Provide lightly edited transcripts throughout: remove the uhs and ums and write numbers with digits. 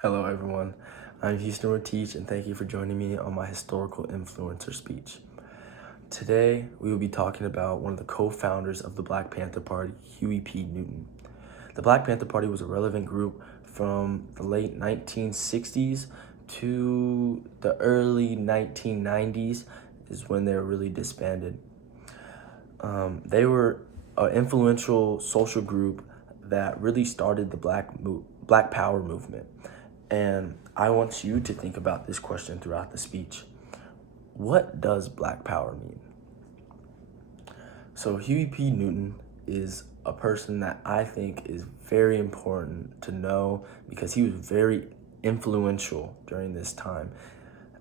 Hello, everyone. I'm Houston Ortiz, and thank you for joining me on my historical influencer speech. Today, we will be talking about one of the co-founders of the Black Panther Party, Huey P. Newton. The Black Panther Party was a relevant group from the late 1960s to the early 1990s is when they were really disbanded. They were an influential social group that really started the Black Power movement. And I want you to think about this question throughout the speech. What does Black Power mean? So Huey P. Newton is a person that I think is very important to know because he was very influential during this time.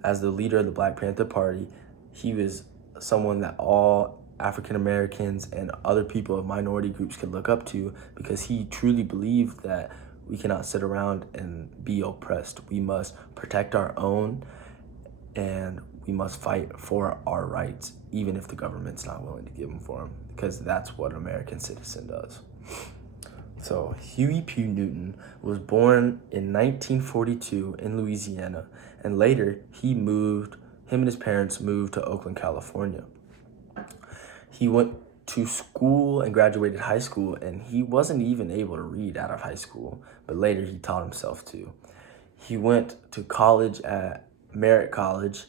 As the leader of the Black Panther Party, he was someone that all African Americans and other people of minority groups could look up to because he truly believed that we cannot sit around and be oppressed. We must protect our own and we must fight for our rights, even if the government's not willing to give them for them, because that's what an American citizen does. So Huey P. Newton was born in 1942 in Louisiana, and later him and his parents moved to Oakland, California. He went to school and graduated high school, and he wasn't even able to read out of high school, but later he taught himself to. He went to college at Merritt College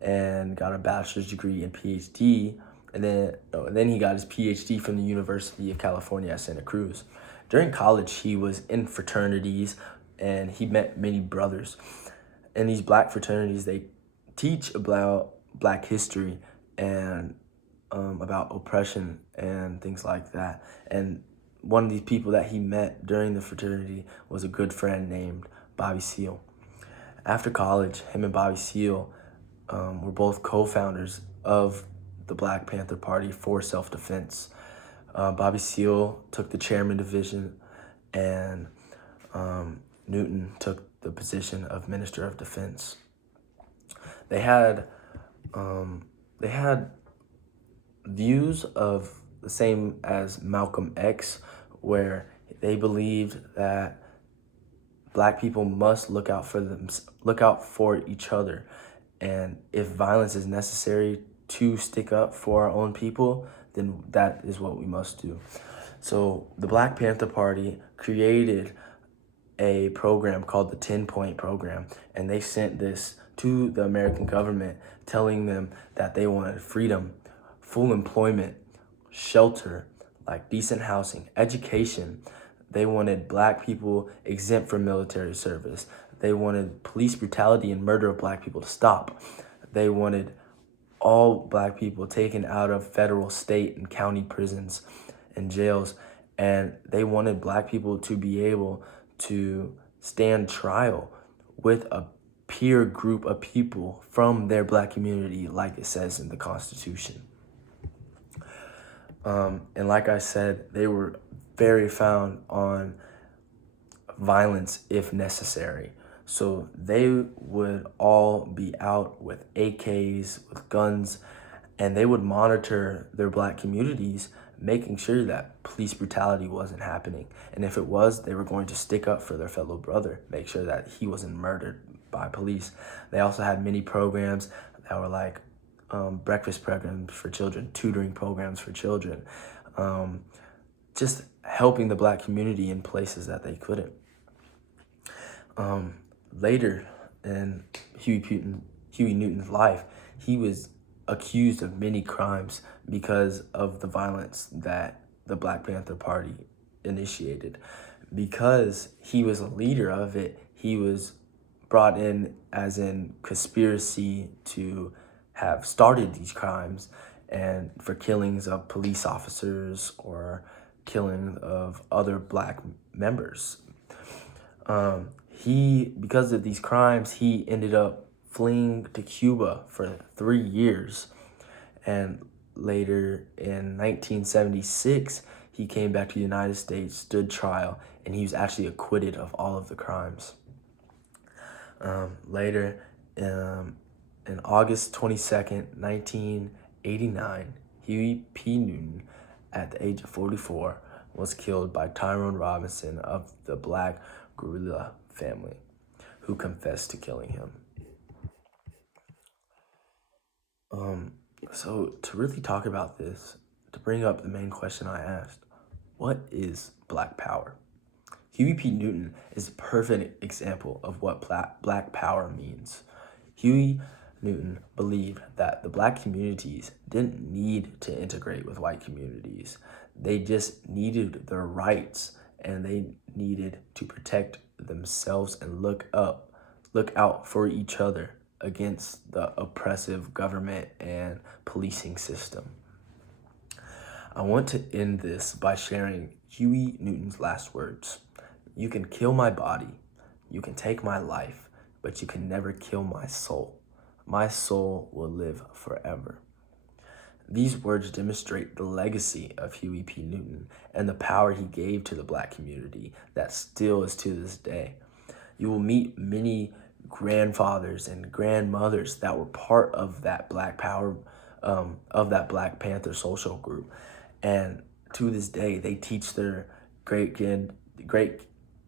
and got a bachelor's degree and PhD, and then he got his PhD from the University of California at Santa Cruz. During college, he was in fraternities, and he met many brothers. In these Black fraternities, they teach about Black history and about oppression and things like that. And one of these people that he met during the fraternity was a good friend named Bobby Seale. After college, him and Bobby Seale were both co-founders of the Black Panther Party for self-defense. Bobby Seale took the chairman division, and Newton took the position of Minister of Defense. They had views of the same as Malcolm X, where they believed that Black people must look out for each other, and if violence is necessary to stick up for our own people, then that is what we must do. So the Black Panther Party created a program called the 10-Point Program, and they sent this to the American government telling them that they wanted freedom, full employment, shelter, like decent housing, education. They wanted Black people exempt from military service. They wanted police brutality and murder of Black people to stop. They wanted all Black people taken out of federal, state, and county prisons and jails. And they wanted Black people to be able to stand trial with a peer group of people from their Black community, like it says in the Constitution. And like I said, they were very found on violence if necessary. So they would all be out with AKs, with guns, and they would monitor their Black communities, making sure that police brutality wasn't happening. And if it was, they were going to stick up for their fellow brother, make sure that he wasn't murdered by police. They also had many programs that were like breakfast programs for children, tutoring programs for children, just helping the Black community in places that they couldn't. Later in Huey Newton's life, he was accused of many crimes because of the violence that the Black Panther Party initiated. Because he was a leader of it, he was brought in as in conspiracy to have started these crimes and for killings of police officers or killing of other Black members. Because of these crimes, he ended up fleeing to Cuba for 3 years. And later in 1976, he came back to the United States, stood trial, and he was actually acquitted of all of the crimes. Later, in August 22nd, 1989, Huey P. Newton, at the age of 44, was killed by Tyrone Robinson of the Black guerrilla family, who confessed to killing him. So to really talk about this, to bring up the main question I asked, what is Black Power? Huey P. Newton is a perfect example of what Black Power means. Huey Newton believed that the Black communities didn't need to integrate with white communities. They just needed their rights, and they needed to protect themselves and look out for each other against the oppressive government and policing system. I want to end this by sharing Huey Newton's last words. You can kill my body, you can take my life, but you can never kill my soul. My soul will live forever. These words demonstrate the legacy of Huey P. Newton and the power he gave to the Black community that still is to this day. You will meet many grandfathers and grandmothers that were part of that Black Power, of that Black Panther social group. And to this day, they teach their great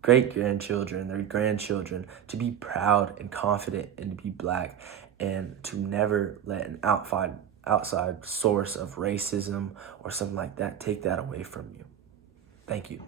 grandchildren, their grandchildren, to be proud and confident and to be Black, and to never let an outside source of racism or something like that take that away from you. Thank you.